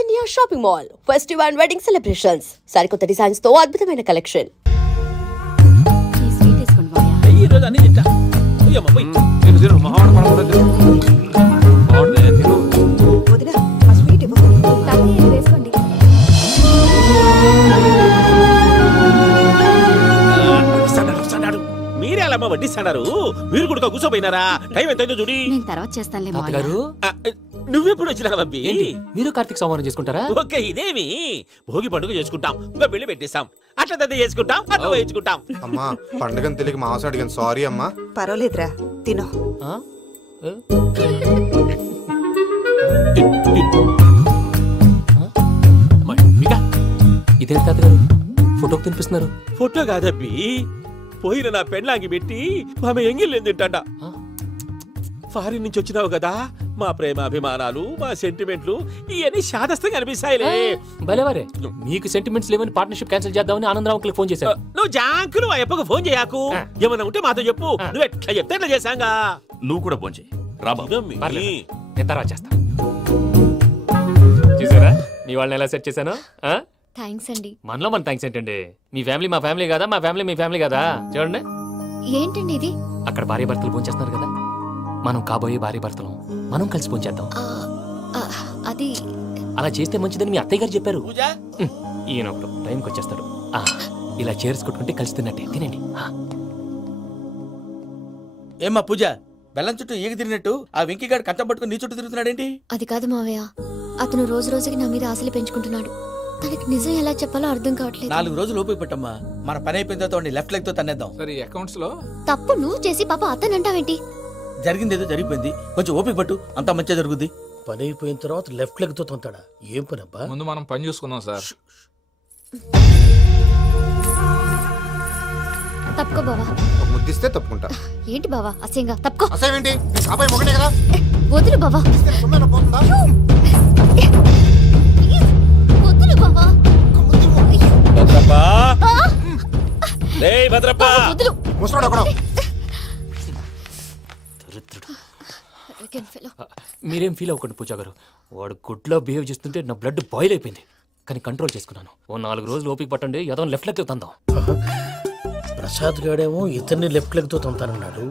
South India shopping mall festival and wedding celebrations సరికొత్త designs తో అద్భుతమైన కలెక్షన్. ఈ రోజు అన్ని తింటా. అయ్యమ్మ, పోయ్. తిను మహావాడ పడకుండా తిను. బాగుంది, తిను. వదినా, ఆ స్వీట్ ఇవ్వు. వేసుకోండి. వస్తాడు. మీరే అలా వడ్డిస్తాడారు. మీరు కూడా కూర్చోపోయినారా? టైం ఎంతైందో చూడి. నేను తర్వాత చేస్తానులే మావయ్య. గారు నువ్వెప్పుడు వచ్చినా బంబి? మీరు కార్తీక్ సంహారం చేసుకుంటారా? ఓకే, ఇదేమి భోగి పండుగ చేసుకుంటాం, ఇంకా పెళ్లి పెట్టేస్తాం, అట్లా దద్ద చేసుకుంటాం, అట్లా వేయించుకుంటాం. అమ్మా పండుగని తెలియక మాంసం అడిగాను, సారీ అమ్మా. పర్వాలేదురా, తినో. ఆ? ఏ? ఇదేంటి తాతగారు ఫోటోకి తినిపిస్తున్నారు? ఫోటో కాదబ్బి, పోయిన నా పెళ్ళాంగి పెట్టి ఆమె ఎంగిల్లేం తింటాడ. ఫారిన్ నుంచి వచ్చినావు కదా, మా ప్రేమ అభిమానాలు, మా సెంటిమెంట్లు ఇవన్నీ శాదస్తంగా అనిపిస్తాయిలే. భలేవారే, మీకు సెంటిమెంట్స్ లేవని పార్ట్నర్షిప్ క్యాన్సిల్ చేద్దామని ఆనందరావుకి ఫోన్ చేశారు. నువ్వు జాంకులు ఆ అప్పకు ఫోన్ చేయకు. ఏమన్నా ఉంటే మాతో చెప్పు. నువ్వు ఎట్లా చెప్తే ఎట్లా చేశాంగా. నువ్వు కూడా ఫోన్ చేయి రాబా. నేను తర్వాత చేస్తా. చూసారా మీ వాళ్ళని ఎలా సెట్ చేశాను? థ్యాంక్స్ అండి. మనలో మన థ్యాంక్స్ ఏంటండి? మీ ఫ్యామిలీ మా ఫ్యామిలీ కదా, మా ఫ్యామిలీ మీ ఫ్యామిలీ కదా. చూడండి, ఏంటండి ఇది? అక్కడ భార్య భర్తలు ఫోన్ చేస్తున్నారు కదా, మనం కాబోయే భార్య భర్తలు మనం కలిసి ఫోన్ చేద్దాం. అది అలా చేస్తే మంచిదని మీ అత్తయ్య గారు చెప్పారు. పూజ, ఈయన ఒకడు టైంకి వచ్చేస్తాడు. ఇలా చేర్స్ కొట్టుకుంటే కలిసి తిన్నట్టే. తినండి. ఏమ్మా పూజ, బెల్లం చుట్టూ ఈగ తిరిగినట్టు ఆ వెంకీగాడు కంచం పట్టుకుని నీ చుట్టూ తిరుగుతున్నాడేంటి? అది కాదు మావయ్య, అతను రోజు రోజుకి నా మీద ఆశలు పెంచుకుంటున్నాడు. తనకి నిజం ఎలా చెప్పాలో అర్థం కావట్లేదు. 4 రోజులు ఓపిక పట్టమ్మా, మన పని అయిపోయిన తర్వాత లెఫ్ట్ లెగ్ తో తన్నేద్దాం. సరే అకౌంట్స్ లో తప్పు నువ్వు చేసి పాప అతను అంటావేంటి? జరిగింది ఏదో జరిగిపోయింది, కొంచెం ఓపిక పట్టు, అంతా మంచిగా జరుగుద్ది. పని అయిపోయిన తర్వాత లెఫ్ట్ లెగ్ తో తొంతాడా? ఏం పని అబ్బా? ముందు మనం పని చూసుకుందాం సార్. తప్పుకో బావా. ఒక ముద్దిస్తే తప్పుకుంటా. ఏంటి బావా అసహ్యంగా? తప్పుకో. అసేమేంటి, నీ కాబోయే మొగనే కదా. వదులు బావా. ఇస్తే సొమ్మేనా పోతుందా? వదులు బావా. భద్రప్ప, రేయ్ భద్రప్ప. వదులు. ముసరాడు ఒకడు. మీరేం ఫీల్ అవ్వకండి పూజా గారు. వాడు గుడ్లో బిహేవ్ చేస్తుంటే నా బ్లడ్ బాయిల్ అయిపోయింది, కానీ కంట్రోల్ చేసుకున్నాను. ఓ 4 రోజులు ఓపిక పట్టండి, ఏదో లెఫ్ట్ లెగ్ తందాం. ప్రసాద్ గాడేమో ఇతన్ని లెఫ్ట్ లెగ్ తో తొంతానన్నాడు,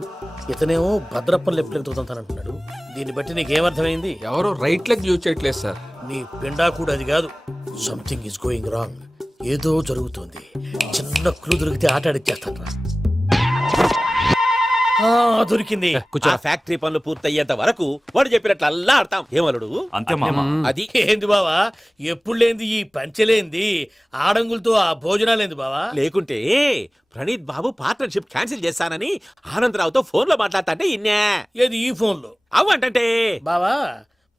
ఇతనేమో భద్రప్పని లెఫ్ట్ లెగ్ తో తొంతానంటున్నాడు. దీన్ని బట్టి నీకేమర్థమైంది? ఎవరు రైట్ లెగ్ యూజ్ చేయట్లేదు సార్. నీ పిండా కూడా అది కాదు. Something is going wrong. ఏదో జరుగుతుంది. చిన్న క్లూ దొరికితే ఆట ఆడిచ్చేస్తాను రా. దొరికింది. ఆ ఫ్యాక్టరీ పనులు పూర్తయ్యేంత వరకు వాడు చెప్పినట్లు అల్లా ఆడతాం. ఏమలుడు అంతే మామ. అది ఏంది బావా, ఎప్పుడు లేంది ఈ పంచలేంది, ఆడంగులతో ఆ భోజనాలేంది బావా? లేకుంటే ప్రణీత్ బాబు పార్ట్నర్షిప్ క్యాన్సిల్ చేస్తానని ఆనందరావుతో ఫోన్ లో మాట్లాడతాంటే ఇన్నే. ఏది ఈ ఫోన్ లో? అవ్వంటే బావా,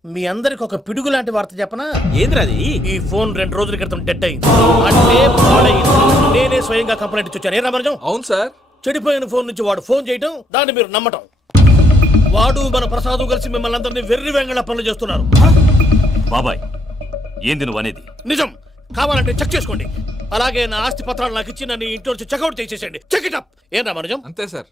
మీ అందరికి ఒక పిడుగు లాంటి వార్త చెప్పనా? ఏంద్రది? ఈ ఫోన్ 2 రోజుల క్రితం డెడ్ అయింది, అంటే పాడైంది. నేనే స్వయంగా కంప్లైంట్ ఇచ్చి వచ్చాను. ఏ రామరాజం? అవును సార్. చెడిపోయిన ఫోన్ నుంచి వాడు ఫోన్ చేయటం, దాన్ని మీరు నమ్మటం. వాడు మన ప్రసాదు కలిసి మిమ్మల్ని అందరినీ వెర్రి వెంగళ పనులు చేస్తున్నారు. బాబాయ్ ఏంది నువ్వు అనేది? నిజం. కావాలంటే చెక్ చేసుకోండి. అలాగే నా ఆస్తి పత్రాలు నాకు ఇచ్చి నన్ను ఇంట్లో నుంచి చెక్అౌట్ చేసేసండి. Check it up. ఏం రామరాజం? అంతే సార్.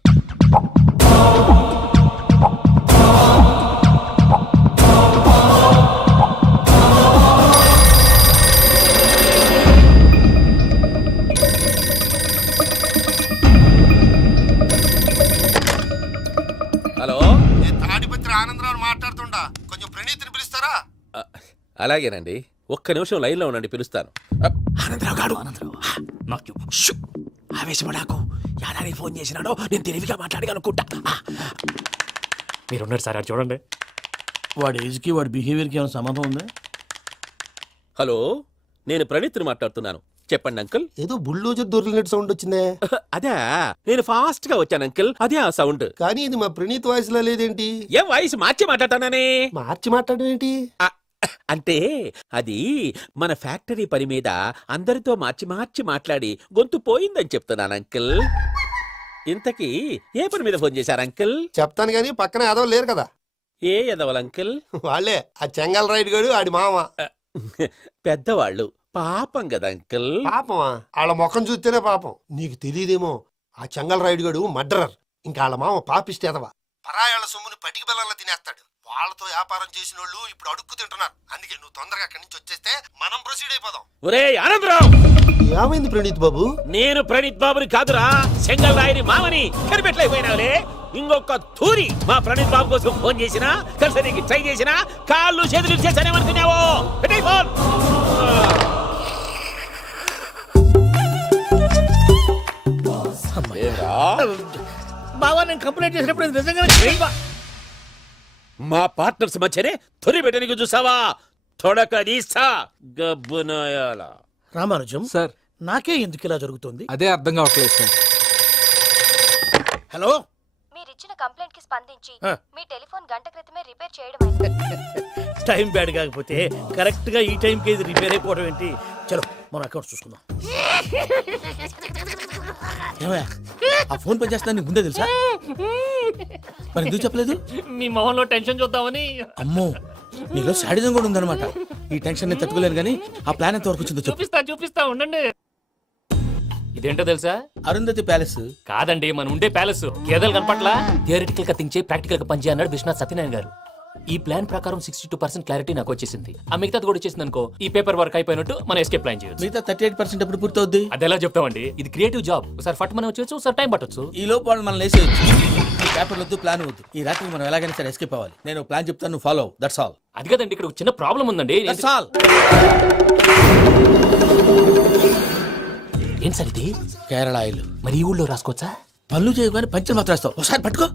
హలో, నేను తాడిపత్రి ఆనందరావు మాట్లాడుతుండా, కొంచెం ప్రణీతిని పిలుస్తారా? అలాగేనండి, ఒక్క నిమిషం లైన్ లో ఉండండి, పిలుస్తాను. ఆనందరావు గాడు. ఆవేశపడాకు. యాదానికి ఫోన్ చేసినాడో నేను తెలివిగా మాట్లాడగలనుకుంటా. మీరున్నారు సార్, చూడండి. వాడి ఏజ్కి వాడి బిహేవియర్కి ఏమైనా సంబంధం ఉందా? హలో, నేను ప్రణీత్ని మాట్లాడుతున్నాను. చెప్పండి అంకుల్. ఏదో బుల్డోజర్ దొరికినట్టు సౌండ్ వచ్చిందే. అదే, నేను ఫాస్ట్ గా వచ్చాను అంకుల్, అదే ఆ సౌండ్. కానీ ఇది మా ప్రణీత్ వాయిస్ లో లేదేంటి? ఏం వాయిస్ మార్చి మాట్లాడతానని? మార్చి మాట్లాడడం ఏంటి? అంటే అది మన ఫ్యాక్టరీ పని మీద అందరితో మార్చి మార్చి మాట్లాడి గొంతు పోయిందని చెప్తున్నాను అంకుల్. ఇంతకీ ఏ పని మీద ఫోన్ చేశారు అంకుల్? చెప్తాను గానీ పక్కన ఏదో లేరు కదా. ఏ ఎదవల్ అంకుల్? వాళ్ళే, ఆ చెంగల్ రైడ్ గడు ఆడి మామ. పెద్దవాళ్ళు, పాపం కదా అంకుల్. పాపమా? వాళ్ళ ముఖం చూస్తేనే పాపం. నీకు తెలియదేమో, ఆ చెంగల్ రైడ్ గడు మర్డరర్. ఇంకా వాళ్ళ మామ పాపిస్తేదవా, పరాయాళ్ళ సొమ్ముని పటికి బెల్లంలో తినేస్తాడు. వాళ్ళతో వ్యాపారం చేసిన వాళ్ళు ఇప్పుడు అడుక్కు తింటున్నారు. అందుకే నువ్వు తొందరగా అక్కడి నుంచి వచ్చేస్తే మనం ప్రొసీడ్ అయిపోదాం. ఒరే ఆనందరావు, ఏమైంది ప్రణీత్ బాబు? నేను ప్రణీత్ బాబుని కాదురా, సెంగల్ రాయని మామని కనిపెట్టలేకపోయినావులే. ఇంకొక తూరి మా ప్రణీత్ బాబు కోసం ఫోన్ చేసినా, కలిసి ట్రై చేసినా, కాళ్ళు చేతులు చేశానేమనుకున్నావో. పెట్టేయ్ ఫోన్. బావా నేను కంప్లైంట్ చేసినప్పుడు ఇది నిజంగానే మా పార్ట్నర్స్ మధ్యనే తొలి పెట్టడానికి చూసావా? తొడక తీస్తా గబ్బునాయాల. రామానుజం సార్ నాకే ఎందుకు ఇలా జరుగుతుంది? అదే అర్థం కావట్లేదు సార్. హలో, మీరిచ్చిన కంప్లైంట్ కి స్పందించి ఆ. మీ టెలిఫోన్ గంట క్రితమే రిపేర్ చేయడం టైం బ్యాడ్ కాకపోతే కరెక్ట్ గా ఈ టైంకి ఇది రిపేర్ అయిపోవడం ఏంటి? చలో మన అకౌంట్ చూసుకుందాం. ఏమయ్య, ఆ ఫోన్ పని చేస్తున్నా నీకు ముందే తెలుసా? మరి ఎందుకు చెప్పలేదు? మీ మొహంలో టెన్షన్ చూద్దామని. అమ్మో, నీలో శాడిజం కూడా ఉందన్నమాట. ఈ టెన్షన్ నేను తట్టుకోలేను కానీ ఆ ప్లాన్ ఎంత వరకు వచ్చిందో చెప్పు. చూపిస్తా ఉండండి. ఇదేంటో తెలుసా? అరుంధతి ప్యాలెస్. కాదండి, మనం ఉండే ప్యాలెస్. గేదెలు కనపట్లా? థియరిటికల్ గా థింక్ చేయి, ప్రాక్టికల్ గా పనిచేయ అన్నాడు విశ్వనాథ్ సత్యనారాయణ గారు. ఈ ప్లాన్ ప్రకారం 62% క్లారిటీ నాకు వచ్చేసింది. ఆ మిగతాది కూడా వచ్చేసింది అనుకో, ఈ పేపర్ వర్క్ అయిపోయినట్టు మనం ఎస్కేప్ ప్లాన్ చేయొచ్చు. మిగతా 38% ఎప్పుడు పూర్తవుద్ది? అది ఎలా చెప్తామండి? ఇది క్రియేటివ్ జాబ్. ఒకసారి ఫట్ మనం వచ్చేయచ్చు, ఒకసారి టైం పట్టొచ్చు. ఈ లోపు వాళ్ళు మనం లేసేయచ్చు. ఈ పేపర్ వద్దు, ప్లాన్ వద్దు. ఈ రాత్రికి మనం ఎలాగైనా సరే ఎస్కేప్ అవ్వాలి. నేను ప్లాన్ చెప్తాను, నువ్వు ఫాలో. That's all. అది కదండి, ఇక్కడ ఒక చిన్న ప్రాబ్లం ఉందండి. That's all. ఏం సార్ ఇది? కేరళ ఆయిల్. మరి ఈ ఊళ్ళో రాసుకోవచ్చా? పనులు చేయగానే పంచలు మాత్రం వేస్తావు. ఒకసారి పట్టుకో.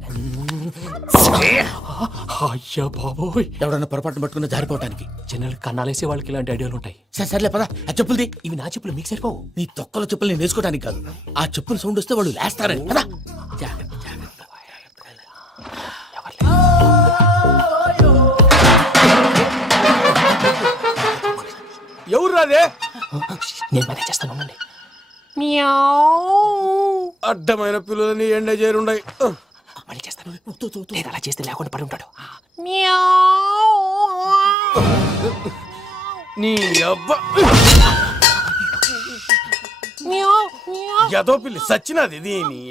అయ్యా బాబోయ్, ఎవడన్నా పొరపాటున పట్టుకున్న జారిపోవటానికి. జనరల్ కన్నాలేసే వాళ్ళకి ఇలాంటి ఐడియాలు ఉంటాయి. సరే సర్లే పద, ఆ చెప్పులది. ఇవి నా చెప్పులు మీకు సరిపోవు. నీ తొక్కల చెప్పులు నేను వేసుకోవడానికి కాదు, ఆ చెప్పులు సౌండ్ వస్తే వాళ్ళు లేస్తారని. పద. ఎవరు రాదే? నేను పని చేస్తాను, ఉండండి. అడ్డమైన పిల్లలని ఎండ చేరుండయి. మళ్ళీ చేస్తాను. లేదు, అలా చేస్తే లేకుండా పడి ఉంటాడు. నీ అబ్బా ఎదో పిల్లి సచ్చినది దీని.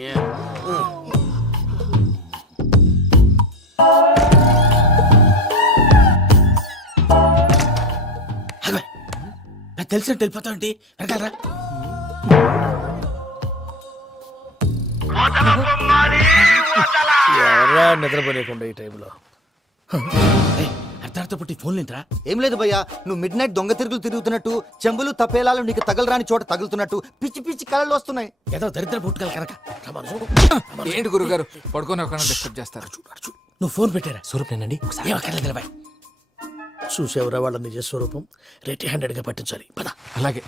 నాకు తెలిసినట్టు వెళ్ళిపోతావు ఏంటి? వెనకాలరా. ఎవరా నిద్రపోలేకుండా ఈ టైంలో? అర్ధరాత్రి పుట్టి ఫోన్ లేంట్రా? ఏం లేదు భయ్యా, నువ్వు మిడ్ నైట్ దొంగ తిరుగులు తిరుగుతున్నట్టు, చెంబులు తపేలాలు నీకు తగలరాని చోట తగులుతున్నట్టు పిచ్చి పిచ్చి కళలు వస్తున్నాయి. ఏదో దరిద్ర పుట్టుకల కనుక. ఏంటి గురుగారు పడుకొని ఒక డిస్టర్బ్ చేస్తారు? నువ్వు ఫోన్ పెట్టారా? స్వరూపేనండి. ఏమక్కర్లేదు నిలబాయ్. చూసేవరా వాళ్ళ నిజ స్వరూపం? రెట్టి హ్యాండెడ్ గా పట్టించాలి. పద. అలాగే.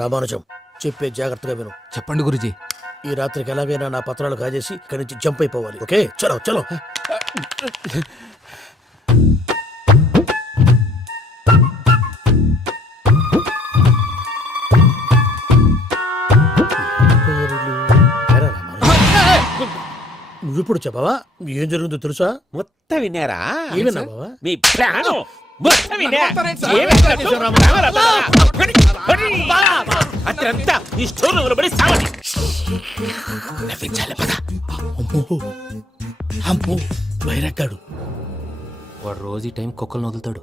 రామానుజం చెప్పే జాగ్రత్తగా విను. చెప్పండి గురుజీ. ఈ రాత్రికి ఎలాగైనా నా పత్రాలు కాజేసి ఇక్కడి నుంచి జంప్ అయిపోవాలి. ఓకే, చలో చలో. నువ్విప్పుడు చెప్పవా ఏం జరుగుతుందో తెలుసా? మొత్తం విన్నారా? ఏమన్నా బావా? మీ ప్లాను మొత్తం విన్నా? అతనంతా ఈ స్టోర్ రూమ్ లో పడి సావండి. నవ్వించాలి. పద. అమ్మో, అమ్మో, వైరగ్గాడు. వాడు రోజు ఈ టైం కుక్కలను వదులుతాడు.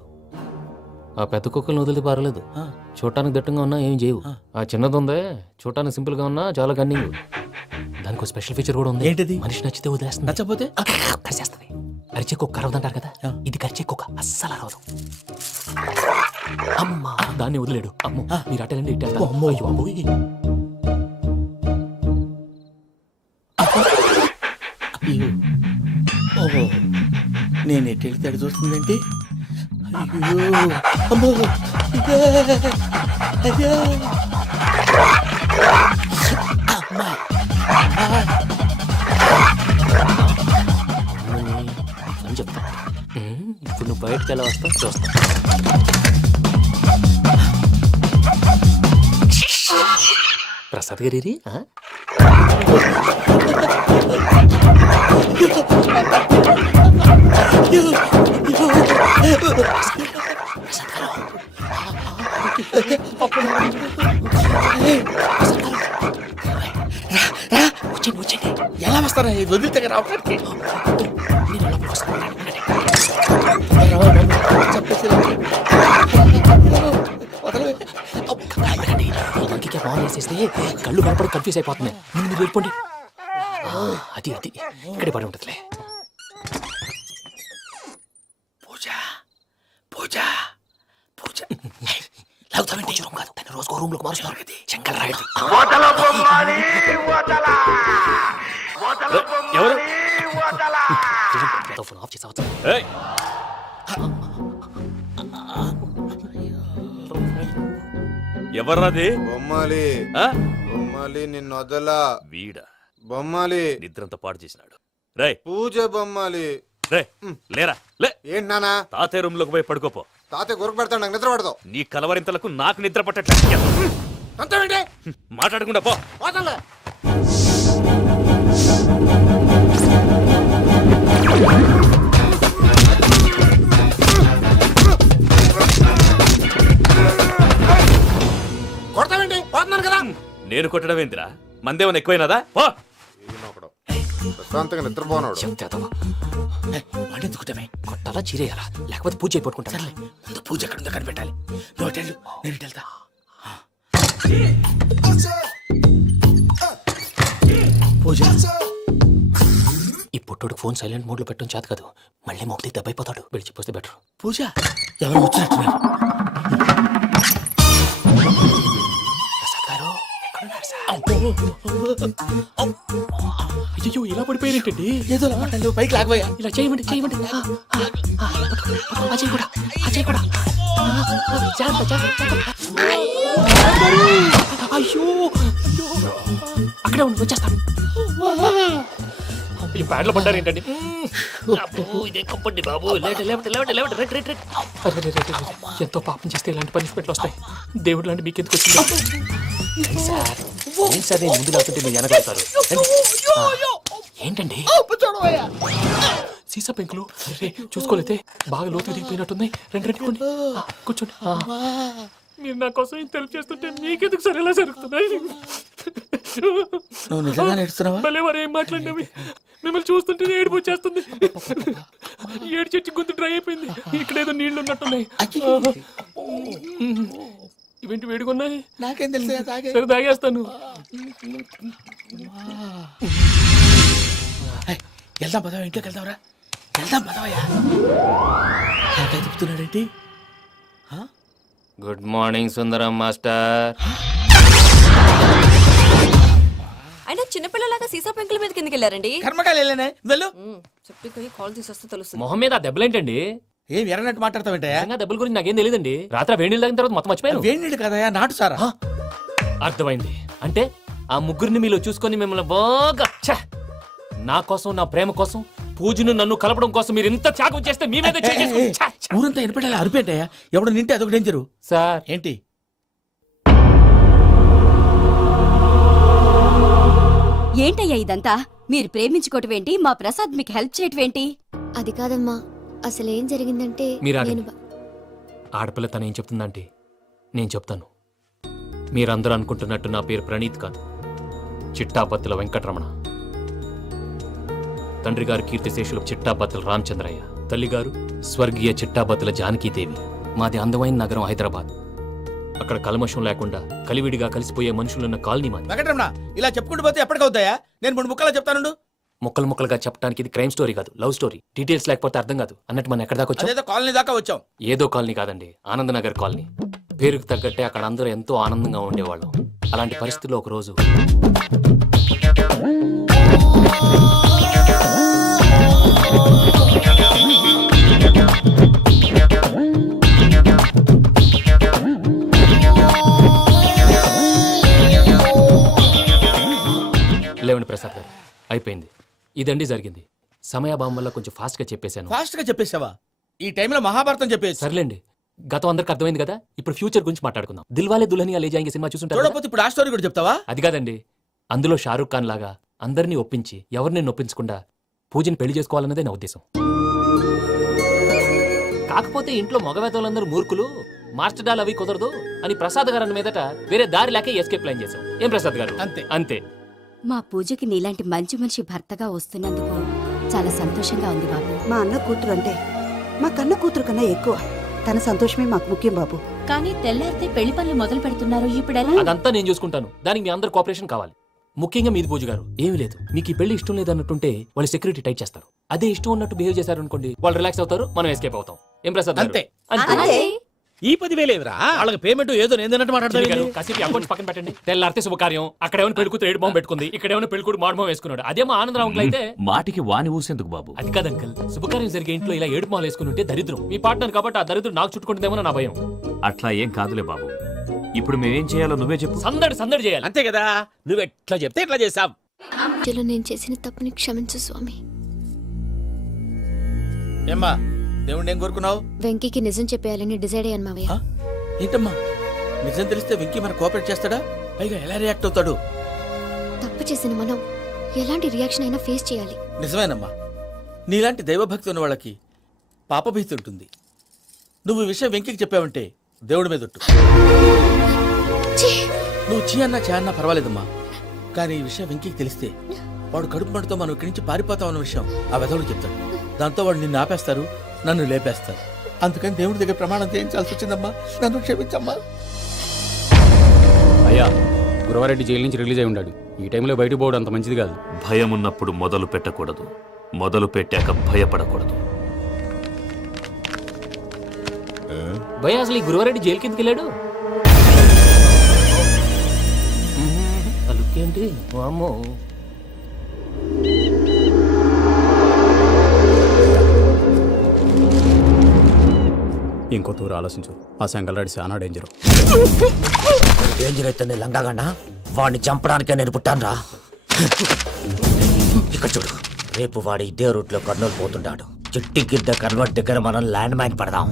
ఆ పెద్ద కుక్కలను వదిలితే పర్లేదు, చూడటానికి దట్టంగా ఉన్నా ఏం చేయవు. ఆ చిన్నది ఉందే, చూడటానికి సింపుల్ గా ఉన్నా చాలా కన్నింగ్. దానికి స్పెషల్ ఫీచర్ కూడా ఉంది. ఏంటిది? మనిషి నచ్చితే వదిలేస్తుంది, నచ్చపోతే కరిచేస్తుంది. అరిచే కుక్క అరవదంటారు కదా, ఇది కరిచే కుక్క అస్సలు అరవదు. అమ్మా, దాన్ని వదిలేడు. అమ్మో, మీరు అటెండి ఇటు. అమ్మో, అయ్యో అమ్మోయ్. ఓహో, నేను ఎటు వెళ్తే అటు చూస్తుందంటే. అయ్యో, అమ్మో, అయ్యో. అమ్మా. అని చెప్తా. ఇప్పుడు నువ్వు బయటకు ఎలా వస్తావు చూస్తా. ప్రసాద్ గారి ఎలా వస్తారా ఇది వదిలితే రావడానికి మంకికే బాగా వేసేస్తే కళ్ళు కనపడి కన్ఫ్యూజ్ అయిపోతున్నాయి. మీరు వెళ్ళిపోండి. అది అది ఇక్కడే పడి ఉంటుందిలే. పూజ పూజ పూజ లాగుతామంటే రూమ్ కాదు, దాన్ని రోజుకో రూమ్ లోకి మారుస్తున్నారు కదా. శంకర్ రాయుడు ఎవరు ఫోన్ ఆఫ్ చేసావచ్చు. ఏయ్, ఎవర్రాది? బొమ్మాలి ఆ? బొమ్మాలి నిన్ను వదలా వీడా బొమ్మాలి నిద్రంతా పాడు చేసినాడు. రేయ్ పూజ బొమ్మాలి రే లేరా లే. ఏంటి నానా తాతయ్య రూమ్ లోకి పోయి పడుకోపో. తాతయ్య గురకు పెడతాడు నాకు నిద్ర పడతావు నీ కలవరింతలకు నాకు నిద్ర పట్టట్లేదు. అంతేంటి మాట్లాడకుండా పో. పోతాలే కొడతావేంటి పోతున్నాను కదా నేను కొట్టడం ఏంటిరా? మందేమన్నా ఎక్కువైనదా? పో. ప్రశాంతంగా నిద్రపోనాడు చెప్తావా వాడిని ఎందుకుంటామే కొట్టాలా చీరేయాలా లేకపోతే పూజ అయిపోట్టుకుంటా. సర్లే ముందు పూజ ఎక్కడ ఉందో కనిపెట్టాలి. నువ్వు అటు వెళ్ళు, నేను ఇటు వెళ్తా. పూజ ఈ పుట్టోడు ఫోన్ సైలెంట్ మోడ్ లో పెట్టడం చేత కాదు. మళ్ళీ మొక్కి దెబ్బైపోతాడు. విడిచిపోతే బెటర్. పూజ ఎవరు వచ్చినట్టున్నారు. ప్రసాద్ గారు ఎక్కడున్నారు సార్? అయ్యో ఇలా పడిపోయారేంటండి? ఏదో మాట్లాడు పైకి లాగబోయా. ఇలా చేయమండి చేయమండి. అజయ్ కూడా అజయ్ కూడా జాగ్రత్త జాగ్రత్త. అయ్యో అక్కడే ఉండి వచ్చేస్తాను. ఈ బ్యాడ్లో పడ్డారు ఏంటండి? ఎంతో పాపం చేస్తే ఇలాంటి పనిష్మెంట్లు వస్తాయి. దేవుడు లాంటి మీకు ఎందుకు వచ్చింది సార్? ఏంటి సార్ నేను ముందు లేకుంటే మీరు వెనకాడతారు ఏంటండి? సీసా పెంకులు రే చూసుకోలేతే బాగా లోతు దిగిపోయినట్టున్నాయి. రెండు రెండు కొన్ని కూర్చోండి. మీరు నా కోసం ఇంత హెల్ప్ చేస్తుంటే మీకెందుకు సరే ఎలా జరుగుతున్నాయి? నువ్వు నిజంగా నేర్చుతున్నావా? భలే వారు ఏం మాట్లాడినవి. మిమ్మల్ని చూస్తుంటే ఏడుపు వచ్చేస్తుంది. ఏడు చెట్టు గొంతు డ్రై అయిపోయింది. ఇక్కడ ఏదో నీళ్లు ఉన్నట్టున్నాయి. ఇవేంటి వేడుకున్నాయి? నాకేం తెలుసు తాగే. సరే తాగేస్తాను. వెళ్దాం పదవా, ఇంట్లోకి వెళ్దాంరా. వెళ్దాం పదవయ్యా. చెప్తున్నాడేంటి? గుడ్ మార్నింగ్ సుందరం మాస్టర్. అయినా చిన్నపిల్లలాగా సీసా పెంకుల మీద కిందకి వెళ్ళారండి. కర్మకాయలు వెళ్ళానే వెళ్ళు. చెప్పి కాల్ తీసేస్తే తెలుస్తుంది. మొహం మీద ఆ దెబ్బలేంటండి? ఏం ఎర్రనట్టు మాట్లాడతావేంటయ్యా? నిజంగా దెబ్బల గురించి నాకేం తెలియదండి. రాత్రి వేడి నీళ్ళు తాగిన తర్వాత మొత్తం మర్చిపోయాను. వేడి నీళ్ళు కదయా, నాటు సారా. అర్థమైంది. అంటే ఆ ముగ్గురిని మీలో చూసుకొని మిమ్మల్ని బాగా నా కోసం నా ప్రేమ కోసం పూజను నన్ను కలపడం కోసం మీరు ఇంత త్యాగం చేస్తే మీ మీద ఊరంతా ఎనపెట్టాలి అరిపేటయ్యా. ఎవడు నింటే అదొక డేంజరు. సార్ ఏంటి ఏంటయ్యా ఇదంతా? మీరు ప్రేమించుకోవటం ఏంటి? మా ప్రసాద్ మీకు హెల్ప్ చేయటం ఏంటి? అది కాదమ్మా, అసలు ఏం జరిగిందంటే మీరు నేను ఆగండి. ఆడపిల్ల తను ఏం చెప్తుందంటే నేను చెప్తాను. మీరందరూ అనుకుంటున్నట్టు నా పేరు ప్రణీత్ కాదు, చిట్టాపత్తుల వెంకటరమణ. తండ్రి గారు కీర్తిశేషులు చిట్టాపత్తుల రామచంద్రయ్య, తల్లిగారు స్వర్గీయ చిట్టాపత్తుల జానకీదేవి. మాది అందమైన నగరం హైదరాబాద్. అక్కడ కల్మషం లేకుండా కలివిడిగా కలిసిపోయే మనుషులున్న కాలనీ మాది. వెంకటరమణ ఇలా చెప్పుకుంటూ పోతే ఎప్పటికవుతాయా? నేను మూడు ముక్కలా చెప్తాను. ముక్కలు ముక్కలుగా చెప్పడానికి ఇది క్రైమ్ స్టోరీ కాదు, లవ్ స్టోరీ. డీటెయిల్స్ లేకపోతే అర్థం కాదు. అన్నట్టు మనం ఎక్కడ దాకా వచ్చాం? అదేదో కాలనీ దాకా వచ్చాం. ఏదో కాలనీ కాదండి, ఆనందనగర్ కాలనీ. పేరుకు తగ్గట్టే అక్కడ అందరూ ఎంతో ఆనందంగా ఉండేవాళ్ళం. అలాంటి పరిస్థితుల్లో ఒక రోజు లేవండి ప్రసాద్ గారు, అయిపోయింది. ఇదండి జరిగింది. సమయాభావం వల్ల కొంచెం ఫాస్ట్ గా చెప్పేశాను. ఫాస్ట్ గా చెప్పేసావా? ఈ టైంలో మహాభారతం చెప్పేసి. సర్లేండి, గతం అందరికి అర్థమైంది కదా, ఇప్పుడు ఫ్యూచర్ గురించి మాట్లాడుకుందాం. దిల్వాలే దుల్హనియా లే జాయేంగే సినిమా చూసుంటారు కదా? చూడకపోతే ఇప్పుడు ఆ స్టోరీ కూడా చెప్తావా? అది కాదండి, అందులో షారూఖ్ ఖాన్ లాగా అందరినీ ఒప్పించి ఎవరిని నొప్పించకుండా పూజని పెళ్లి చేసుకోవాలన్నదే నా ఉద్దేశం. కాకపోతే ఇంట్లో మగవేతలందరూ మూర్ఖులు, మాస్టర్ డాల్ అవి కుదరదు అని ప్రసాద్ గారు అన్న మీదట వేరే దారి లేక ఎస్కేప్ ప్లాన్ చేశాం. ఏం ప్రసాద్ గారు? అంతే. అంతే. మా పూజకి నీలాంటి మంచి మనిషి భర్తగా వస్తున్నందుకు చాలా సంతోషంగా ఉంది బాబు. మా అన్న కూతురు అంటే మా కన్న కూతురు కన్నా ఎక్కువ. తన సంతోషమే మాకు ముఖ్యం బాబు. కానీ తెల్లారితే పెళ్లి పనులు మొదలు పెడుతున్నారు, ఇప్పుడు ఎలా? అదంతా నేను చూసుకుంటాను. దానికి మీ అందరు కోఆపరేషన్ కావాలి. ముఖ్యంగా మీది పూజ గారు. ఏమీ లేదు, మీకు ఈ పెళ్లి ఇష్టం లేదన్నట్టుంటే వాళ్ళు సెక్యూరిటీ టైట్ చేస్తారు. అదే ఇష్టం ఉన్నట్టు బిహేవ్ చేశారు అనుకోండి, వాళ్ళు రిలాక్స్ అవుతారు, మనం ఎస్కేప్ అవుతాం. ఏం ప్రసాద్ గారు? అంతే. అంతే. ఈ 10,000 ఏమిరా? వాళ్ళకి పేమెంట్ ఏదో నేందన్నట్టు చిన్ని గారు, మాట్లాడతాను. కాసేపు అకౌంట్స్ పక్కన పెట్టండి. తెల్లారితే శుభకార్యం, అక్కడేమైనా పెళ్ళికూతురు ఏడు బాంబు పెట్టుకుంది, ఇక్కడేమైనా పెళ్ళికూడు మాడమం వేసుకున్నాడు. అదేమో ఆనందరావు అంకుల్ అయితే మాటికి వాని ఊసేందుకు బాబు? అది కాదు అంకల్, శుభకార్యం జరిగే ఇంట్లో ఇలా ఏడు మాలు వేసుకుని ఉంటే దరిద్రం. మీ పార్ట్నర్ కాబట్టి ఆ దరిద్రం నాకు చుట్టుకుంటుందేమో నా భయం. అట్లా ఏం కాదులే బాబు. ఇప్పుడు మేమేం చేయాలో నువ్వే చెప్పు. సందడి సందడి చేయాలి. అంతే కదా, నువ్వు ఎట్లా చెప్తే ఎట్లా చేస్తాం. నేను చేసిన తప్పుని క్షమించు స్వామి. ఏమ్మా, దేవుణ్ణి ఏం కోరుకున్నావు? వెంకీకి నిజం చెప్పేయాలని డిసైడ్ అయ్యాను మావయ్య. ఏంటమ్మా, నిజం తెలిస్తే వెంకీ మన కోఆపరేట్ చేస్తాడా? పైగా ఎలా రియాక్ట్ అవుతాడు? తప్పు చేసిన మనం ఎలాంటి రియాక్షన్ అయినా ఫేస్ చేయాలి. నిజమేనమ్మా, నీలాంటి దైవభక్తి ఉన్న వాళ్ళకి పాపభీతి ఉంటుంది. నువ్వు ఈ విషయం వెంకీకి చెప్పావంటే దేవుడి మీద ఒట్టు. నువ్వు చీ అన్నా చే అన్నా పర్వాలేదమ్మా, కానీ ఈ విషయం వెంకీకి తెలిస్తే వాడు కడుపు మంటతో మనం ఇక్కడి నుంచి పారిపోతాం అన్న విషయం ఆ వెధవుడు చెప్తాడు. దాంతో వాడు నిన్ను ఆపేస్తారు, నన్ను లేపేస్తారు. అందుకని దేవుడి దగ్గర ప్రమాణం చేయించాల్సి వచ్చిందమ్మా. నన్ను క్షమించమ్మా. అయ్యా, గురవారెడ్డి జైలు నుంచి రిలీజ్ అయి ఉన్నాడు. ఈ టైంలో బయటకు పోవడం అంత మంచిది కాదు. భయం ఉన్నప్పుడు మొదలు పెట్టకూడదు, మొదలు పెట్టాక భయపడకూడదు. భయ అసలు ఈ గురువారెడ్డి జైలు కిందకి వెళ్ళాడు. ఏంటి వామ్మో. ఇంకో తూరు ఆలోచించు. ఆ సంగల్రాడి చాలా డేంజర్. డేంజర్ అయితే లంగాగండా వాడిని చంపడానికే నేను పుట్టాను రా. ఇక్కడ చూడు, రేపు వాడు ఇదే రూట్ లో కర్నూలు పోతుంటాడు. చిట్టి గిద్ద కన్వర్ట్ దగ్గర మనం ల్యాండ్ మైన్ పడదాం.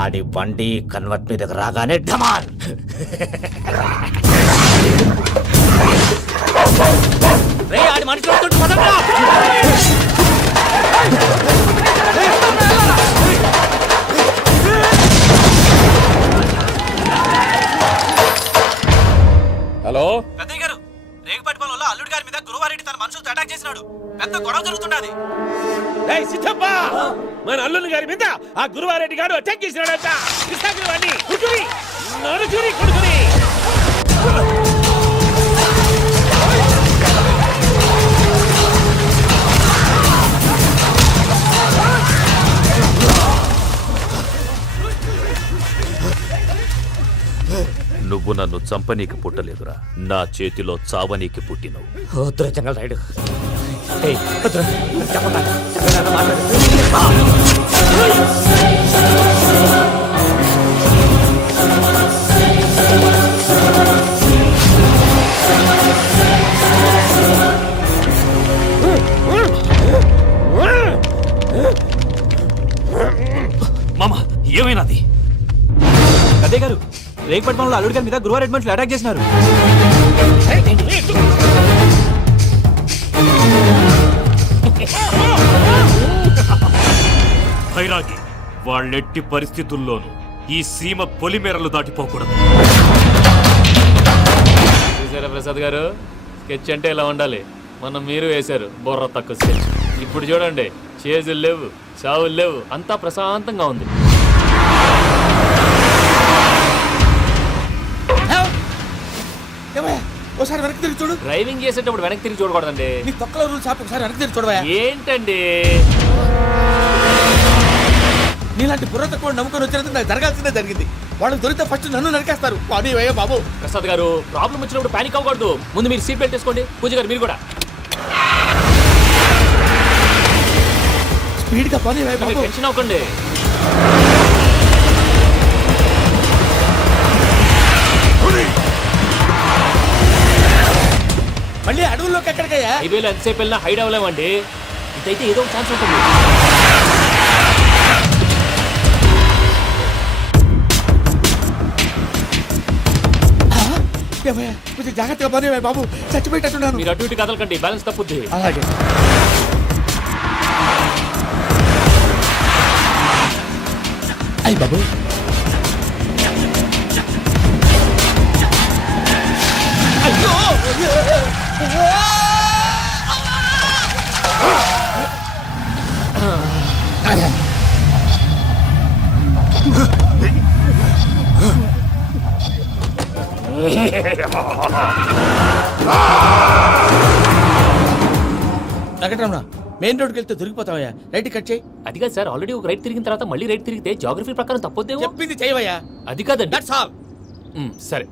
ఆడి బండి కన్వర్ట్ మీదకి రాగానే ఢమాన్. ఆడి మనిషి హలో పెద్దయ్య గారు, రేగుపాటి పొలంలో అల్లుడి గారి మీద గురువారెడ్డి తన మనుషులతో అటాక్ చేసినాడు. పెద్ద గొడవ జరుగుతున్నది. ఏయ్ సిద్ధప్ప, మన అల్లుని గారి మీద ఆ గురువారెడ్డి గారు అటాక్ చేసినాడంట. కృష్ణాగిరివాణ్ణి కుడుకుని నడుచుని కుడుకుని. నువ్వు నన్ను చంపనీకి పుట్టలేదురా, నా చేతిలో చావనీకి పుట్టినవు. జంగల్ రైడ్. మామ, ఏమైనాది? అదే గారు, రేగుపాటి పొలంలో అల్లుడి గారి మీద గురువారెడ్డి మనుషులు అటాక్ చేసినారు. భైరాగి, వాళ్ళెట్టి పరిస్థితుల్లోనూ ఈ సీమ పొలిమేరలు దాటిపోకూడదు. చూసారా ప్రసాద్ గారు, స్కెచ్ అంటే ఇలా ఉండాలి. మనం మీరు వేశారు బొర్ర తక్కువ స్కెచ్. ఇప్పుడు చూడండి, చేజులు లేవు, చావులు లేవు, అంతా ప్రశాంతంగా ఉంది. ఒకసారి వెనక్కి తిరిగి చూడు. డ్రైవింగ్ చేసేటప్పుడు వెనక్కి తిరిగి చూడకూడదండి. నీ తొక్కలో రూల్స్ ఆపి ఒకసారి వెనక్కి తిరిగి చూడవా. ఏంటండి నీలాంటి బుర్ర తక్కువ నమ్ముకొని వచ్చినందుకు నాకు జరగాల్సిందే జరిగింది. వాళ్ళకి దొరికితే ఫస్ట్ నన్ను నరికేస్తారు. వాడి వయ్యా బాబు. ప్రసాద్ గారు, ప్రాబ్లం వచ్చినప్పుడు పానిక్ అవ్వకూడదు. ముందు మీరు సీట్ బెల్ట్ వేసుకోండి. పూజ గారు మీరు కూడా స్పీడ్ గా పని బాబు. టెన్షన్ అవ్వకండి. మళ్ళీ అడవుల్లోకి ఎక్కడికయ్యా? హైవేలో ఎంతసేపు వెళ్ళినా హైడ్ అవ్వలేమండి. ఇదైతే ఏదో ఒక ఛాన్స్ ఉంటుంది. ఏమయ్యా, కొంచెం జాగ్రత్తగా పని బాబు, చచ్చిపోయేటట్టున్నాను. మీరు అటు ఇటు కదలకండి, బ్యాలెన్స్ తప్పుద్ది. అలాగే. అయ్యి బాబు, వెంకటరమణ, మెయిన్ రోడ్కి వెళ్తే దొరికిపోతావయ్యా. రైట్ కట్ చేయి. అది కాదు సార్, ఆల్రెడీ ఒక రైట్ తిరిగిన తర్వాత మళ్ళీ రైట్ తిరిగితే జాగ్రఫీ ప్రకారం తప్పొద్దేమో. చెప్పింది చేయవయ్యా. అది కాదండి. That's all. సరే